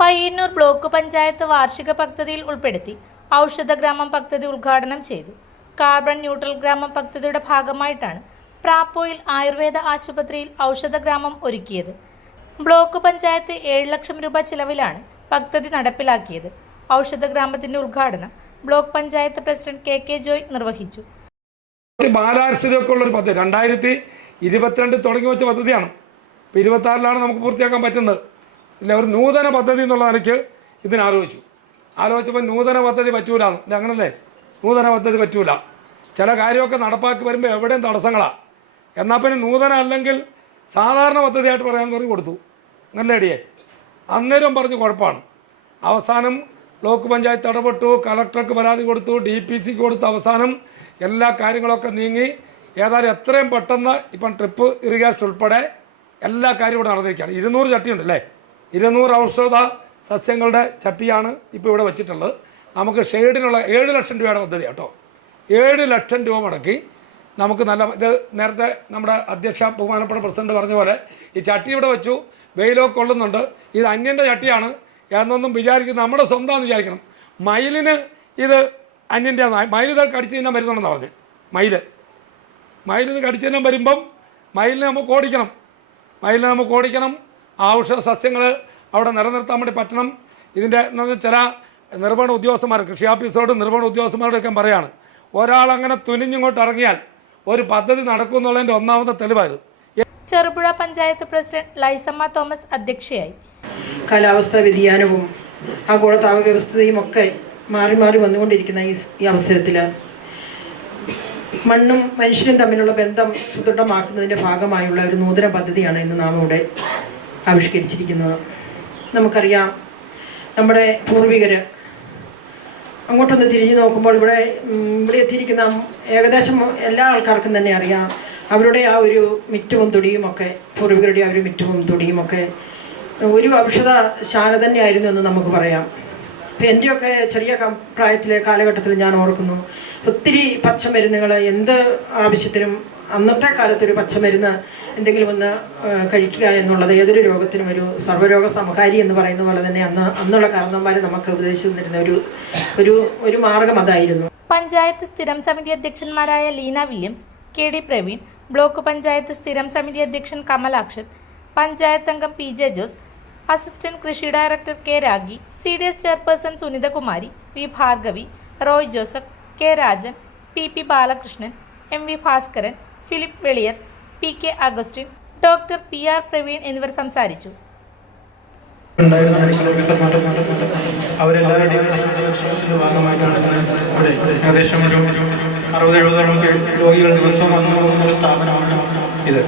Payyanur block panchayat വാർഷിക പദ്ധതിയിൽ ഉൾപ്പെടുത്തി ഔഷധഗ്രാമം പദ്ധതി ഉദ്ഘാടനം ചെയ്തു. കാർബൺ ന്യൂട്രൽ ഗ്രാമം പദ്ധതിയുടെ ഭാഗമായിട്ടാണ് പ്രാപ്പോയിൽ ആയുർവേദ ആശുപത്രിയിൽ ഔഷധഗ്രാമം ഒരുക്കിയത്. ബ്ലോക്ക് പഞ്ചായത്ത് 7 ലക്ഷം രൂപ ചിലവിലാണ് പദ്ധതി നടപ്പിലാക്കിയത്. ഔഷധഗ്രാമത്തിന്റെ ഉദ്ഘാടനം block panchayat president K Joy നിർവഹിച്ചു. ബാലാരിഷ്ടതയൊക്കെ ഉള്ളൊരു പദ്ധതി 2022 തുടങ്ങി വെച്ച പദ്ധതിയാണ്. ഇപ്പോൾ 26-ലാണ് നമുക്ക് പൂർത്തിയാക്കാൻ പറ്റുന്നത്. ഇല്ല, ഒരു നൂതന പദ്ധതി എന്നുള്ള നിലയ്ക്ക് ആലോചിച്ചപ്പോൾ നൂതന പദ്ധതി പറ്റൂലാണ്. ഇല്ല, അങ്ങനല്ലേ, നൂതന പദ്ധതി പറ്റൂല. ചില കാര്യമൊക്കെ നടപ്പാക്കി വരുമ്പോൾ എവിടെയും തടസ്സങ്ങളാണ്. എന്നാൽ പിന്നെ നൂതന അല്ലെങ്കിൽ സാധാരണ പദ്ധതിയായിട്ട് പറയാമെന്ന് പറഞ്ഞ് കൊടുത്തു. അങ്ങനല്ലേ, അന്നേരം പറഞ്ഞ് കുഴപ്പമാണ്. അവസാനം ബ്ലോക്ക് പഞ്ചായത്ത് ഇടപെട്ടു, കളക്ടർക്ക് പരാതി കൊടുത്തു, DPCക്ക് കൊടുത്തു. അവസാനം എല്ലാ കാര്യങ്ങളൊക്കെ നീങ്ങി ഏതായാലും എത്രയും പെട്ടെന്ന് ഇപ്പം ട്രിപ്പ് ഇറിഗേഷൻ ഉൾപ്പെടെ എല്ലാ കാര്യവും ഇവിടെ നടന്നിരിക്കുകയാണ്. 200 ചട്ടിയുണ്ടല്ലേ, 200 ഔഷധ സസ്യങ്ങളുടെ ചട്ടിയാണ് ഇപ്പോൾ ഇവിടെ വെച്ചിട്ടുള്ളത്. നമുക്ക് ഷെയ്ഡിനുള്ള 7 ലക്ഷം രൂപയുടെ പദ്ധതി കേട്ടോ. 7 ലക്ഷം രൂപ മുടക്കി നമുക്ക് ഇത് നേരത്തെ നമ്മുടെ ബഹുമാനപ്പെട്ട പ്രസിഡന്റ് പറഞ്ഞ പോലെ ഈ ചട്ടി ഇവിടെ വെച്ചു, വെയിലൊക്കെ കൊള്ളുന്നുണ്ട്. ഇത് അന്യൻ്റെ ചട്ടിയാണ് എന്നൊന്നും വിചാരിക്കുന്നത് നമ്മുടെ സ്വന്തമാണെന്ന് വിചാരിക്കണം. മയിലിന് ഇത് അന്യൻ്റെ മയിൽ ഇത് കടിച്ചു തിന്നാൻ വരുന്നുണ്ടെന്ന് പറഞ്ഞ് മയിലിന് കടിച്ചു തിന്നാൻ വരുമ്പം മയിലിനെ നമുക്ക് ഓടിക്കണം. ഔഷധ സസ്യങ്ങൾ അവിടെ നിലനിർത്താൻ വേണ്ടി പറ്റണം. ഇതിൻ്റെ ചില നിർവഹണ ഉദ്യോഗസ്ഥന്മാർ, കൃഷി ഓഫീസറോടും നിർവഹണ ഉദ്യോഗസ്ഥന്മാരോടൊക്കെ പറയാണ്, ഒരാളങ്ങനെ തുനിഞ്ഞിങ്ങോട്ട് ഇറങ്ങിയാൽ ഒരു പദ്ധതി നടക്കുമെന്നുള്ളതിൻ്റെ ഒന്നാമത്തെ തെളിവായത്. ചെറുപുഴ പഞ്ചായത്ത് പ്രസിഡന്റ് ലൈസമ്മ തോമസ് അധ്യക്ഷയായി. കാലാവസ്ഥാ വ്യതിയാനവും ആഗോളതാപ വ്യവസ്ഥയും ഒക്കെ മാറി വന്നുകൊണ്ടിരിക്കുന്ന ഈ അവസരത്തിൽ മണ്ണും മനുഷ്യനും തമ്മിലുള്ള ബന്ധം സുദൃഢമാക്കുന്നതിൻ്റെ ഭാഗമായുള്ള ഒരു നൂതന പദ്ധതിയാണ് ഇന്ന് നാം ഇവിടെ ആവിഷ്കരിച്ചിരിക്കുന്നത്. നമുക്കറിയാം, നമ്മുടെ പൂർവികർ അങ്ങോട്ടൊന്ന് തിരിഞ്ഞു നോക്കുമ്പോൾ ഇവിടെ എത്തിയിരിക്കുന്ന ഏകദേശം എല്ലാ ആൾക്കാർക്കും തന്നെ അറിയാം, അവരുടെ ആ ഒരു മിറ്റവും തൊടിയുമൊക്കെ, പൂർവികരുടെ ആ ഒരു മിറ്റവും തൊടിയുമൊക്കെ ഒരു ഔഷധശാല തന്നെയായിരുന്നു എന്ന് നമുക്ക് പറയാം. ഇപ്പം എൻ്റെയൊക്കെ ചെറിയ കാലഘട്ടത്തിൽ ഞാൻ ഓർക്കുന്നു, ഒത്തിരി പച്ചമരുന്നുകൾ എന്ത് ആവശ്യത്തിനും അന്നത്തെ കാലത്തൊരു പച്ചമരുന്ന് എന്തെങ്കിലും ഒന്ന് കഴിക്കുക എന്നുള്ളത് ഏതൊരു രോഗത്തിനും ഒരു സർവ്വരോഗ സമഹാരി എന്ന് പറയുന്ന പോലെ തന്നെ അന്നുള്ള കാരണവന്മാർ നമുക്ക് ഉപദേശിച്ചു തന്നിരുന്ന ഒരു മാർഗം അതായിരുന്നു. പഞ്ചായത്ത് സ്ഥിരം സമിതി അധ്യക്ഷന്മാരായ Leena Williams, KD Praveen, block panchayat സ്ഥിരം സമിതി അധ്യക്ഷൻ കമലാക്ഷൻ, പഞ്ചായത്ത് അംഗം PJ ജോസ്, അസിസ്റ്റന്റ് കൃഷി director K Ragi, CDS chairperson Sunithakumari, V Bhargavi, Roy Joseph, K Rajan, PP Balakrishnan, MV Bhaskaran, Philip Veliyar, PK Augustine, doctor PR Praveen എന്നിവർ സംസാരിച്ചു. അവരെല്ലാവരുടെയും ഭാഗമായിട്ടാണ് ഏകദേശം 60-70 രോഗികൾ ദിവസവും വന്ന ഒരു സ്ഥാപനമാണ് ഇത്.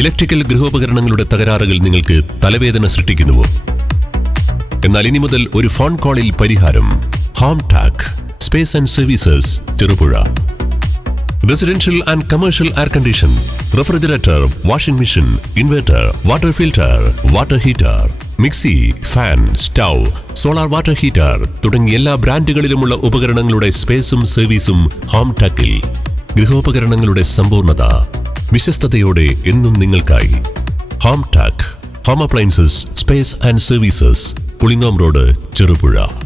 ഇലക്ട്രിക്കൽ ഗൃഹോപകരണങ്ങളുടെ തകരാറുകൾ നിങ്ങൾക്ക് തലവേദന സൃഷ്ടിക്കുന്നുവോ? എന്നാൽ ഇനി മുതൽ ഒരു ഫോൺ കോളിൽ പരിഹാരം. Home Tak space and services, Cherupuzha. Residential and commercial air condition, refrigerator, washing machine, inverter, water filter, water heater, mixie, fan, stove, solar water heater തുടങ്ങിയ എല്ലാ ബ്രാൻഡുകളിലുമുള്ള ഉപകരണങ്ങളുടെ സ്പേസും സർവീസും ഹോം ടാക്കിൽ. ഗൃഹോപകരണങ്ങളുടെ സമ്പൂർണ്ണത വിശ്വസ്തയോടെ എന്നും നിങ്ങൾക്കായി. Home Tak home appliances, space and services, Pulingome road, Cherupuzha.